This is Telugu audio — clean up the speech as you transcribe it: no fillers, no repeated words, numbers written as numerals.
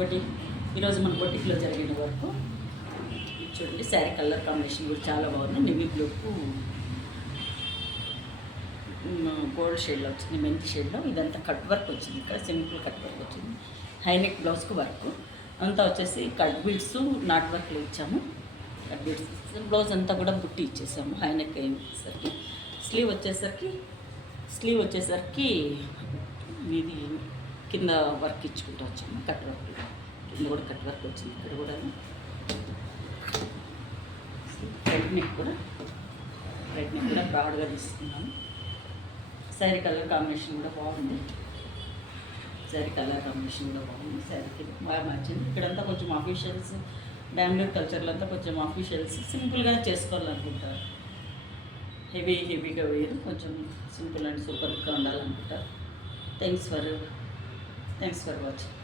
బట్టి ఈరోజు మన బొటిక్లో జరిగిన వరకు చూడండి. శారీ కలర్ కాంబినేషన్ కూడా చాలా బాగుంది. నెవీ బ్లూకు గోల్డ్ షేడ్లో వచ్చింది, మెంతి షేడ్లో. ఇదంతా కట్ వర్క్ వచ్చింది, ఇక్కడ సింపుల్ కట్ వర్క్ వచ్చింది. హైనెక్ బ్లౌజ్కు వర్క్ అంతా వచ్చేసి కట్ బీడ్స్ నాట్ వర్క్లో ఇచ్చాము. కట్ బీడ్స్ బ్లౌజ్ అంతా కూడా బుట్టి ఇచ్చేసాము. హైనెక్ అయ్యేసరికి స్లీవ్ వచ్చేసరికి ఇది కింద వర్క్ ఇచ్చుకుంటూ వచ్చాము. కట్ వర్క్ కింద కూడా కట్ వర్క్ వచ్చింది. ఇక్కడ కూడా రెడ్ నెక్ కూడా బ్రాడ్గా తీసుకున్నాము. శారీ కలర్ కాంబినేషన్ కూడా బాగుంది. శారీకి బాగా నచ్చింది. ఇక్కడంతా కొంచెం ఆఫీషియల్స్, బెంగళూరు కల్చర్లో అంతా కొంచెం ఆఫీషియల్స్ సింపుల్గా చేసుకోవాలనుకుంటారు. హెవీగా వేయరు, కొంచెం సింపుల్ అండ్ సూపర్గా ఉండాలనుకుంటారు. Thanks for watching.